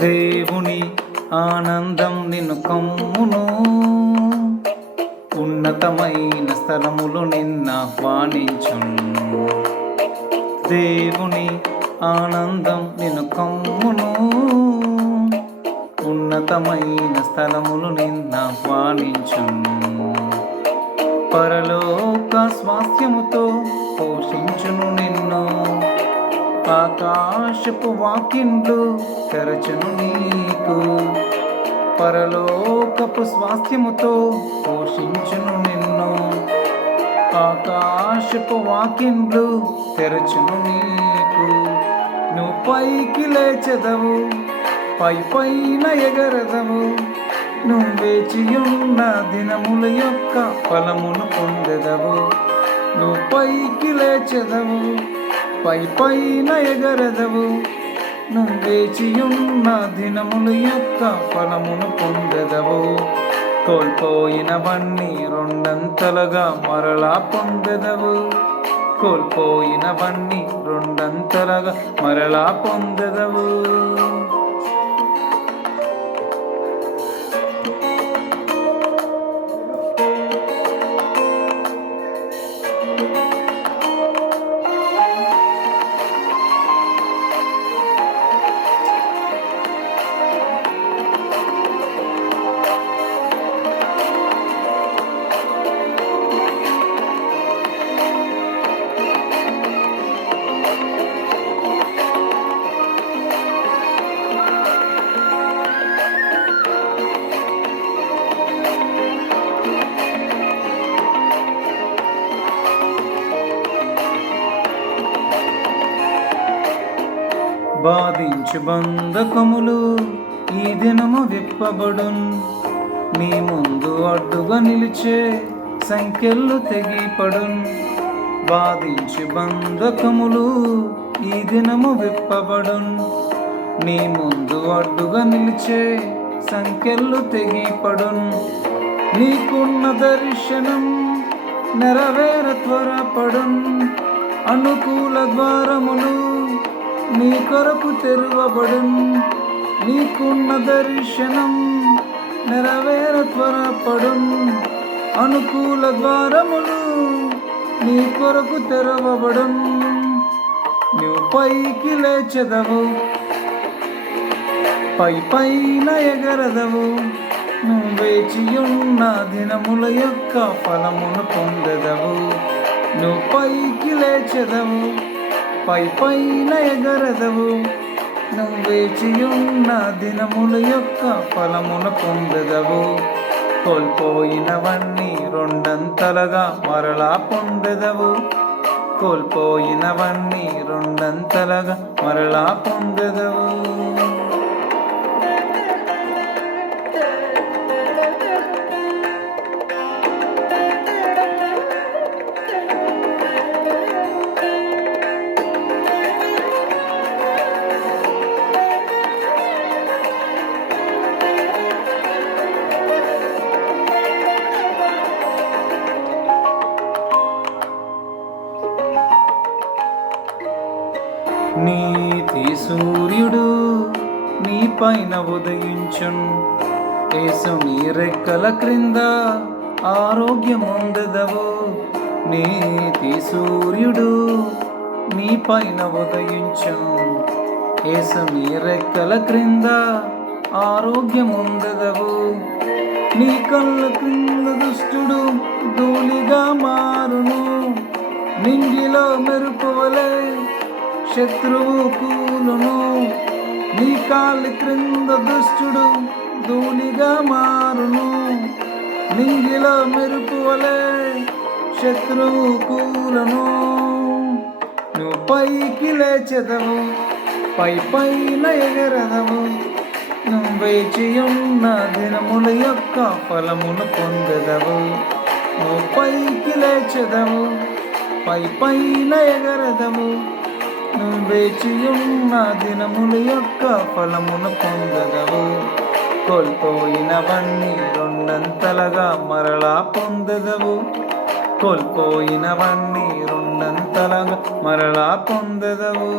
దేవుని ఆనందం నిన్ను కమ్మును, ఉన్నతమైన స్థలములు నిన్నాహ్వానించును. దేవుని ఆనందం నిన్ను కమ్మును, ఉన్నతమైన స్థలములు నిన్నాహ్వానించును. పరలోక స్వాస్థ్యముతో పోషించును నిన్ను, ఆకాశపు వాకిండ్లు తెరచును నీకు. పరలోకపు స్వాస్థ్యముతో పోషించును నిన్ను, ఆకాశపు వాకిండ్లు తెరచును నీకు. నువ్వు పైకి లేచెదవు, పైన ఎగరదవు, నువ్వు వేచియున్న దినముల యొక్క ఫలమును పొందెదవు. నువ్వు పైకి లేచెదవు, పైన ఎగరదవు, నువ్వు వేచియున్న దినముల యొక్క ఫలమును పొందెదవు. కోల్పోయినవన్నీ రెండంతలుగా మరలా పొందెదవు, కోల్పోయినవన్నీ రెండంతలుగా మరలా పొందెదవు. బాధించు బంధకములు ఈ దినము విప్పబడున్, నీ ముందు అడ్డుగా నిలిచే సంఖ్యలు తెగిపడున్. బాధించు బంధకములు ఈ దినము విప్పబడున్, నీ ముందు అడ్డుగా నిలిచే సంఖ్యలు తెగిపడున్. నీకున్న దర్శనం నెరవేర త్వరపడున్, అనుకూల ద్వారములు నీ కొరకు తెరువబడున్. నీకున్న దర్శనం నెరవేర త్వరపడున్, అనుకూల ద్వారములు నీ కొరకు తెరవబడున్. నువ్వు పైకి లేచెదవు, పైన ఎగరదవు, నువ్వు వేచియున్న దినముల యొక్క ఫలమును పొందెదవు. నువ్వు పైకి లేచెదవు, పైన ఎగరదవు, నువ్వు వేచియున్న దినముల యొక్క ఫలమును పొందెదవు. కోల్పోయినవన్నీ రెండంతలుగా మరలా పొందెదవు, కోల్పోయినవన్నీ రెండంతలుగా మరలా పొందెదవు. నీతి సూర్యుడు నీ పైన ఉదయించున్, యేసు నీ రెక్కల క్రింద ఆరోగ్యముందెదవు. నీతి సూర్యుడు నీ పైన ఉదయించున్, యేసు నీ రెక్కల క్రింద ఆరోగ్యముందెదవు. నీ కళ్ళ క్రింద దుష్టుడు ధూళిగా మారును, నింగిలో మెరుపు వలె శత్రువు కూలును. నీ కాళ్ళ క్రింద దుష్టుడు ధూళిగా మారును, నింగిలో మెరుపు వలె శత్రువు కూలును. నువ్వు పైకి లేచెదవు, పైన ఎగరదవు, నువ్వు వేచియున్న దినముల యొక్క ఫలమును పొందెదవు. నువ్వు పైకి లేచెదవు, పైన ఎగరదవు, నువ్వు వేచియున్న దినముల యొక్క ఫలమును పొందెదవు. కోల్పోయినవన్నీ రెండంతలుగా మరలా పొందెదవు, కోల్పోయినవన్నీ రెండంతలుగా మరలా పొందెదవు.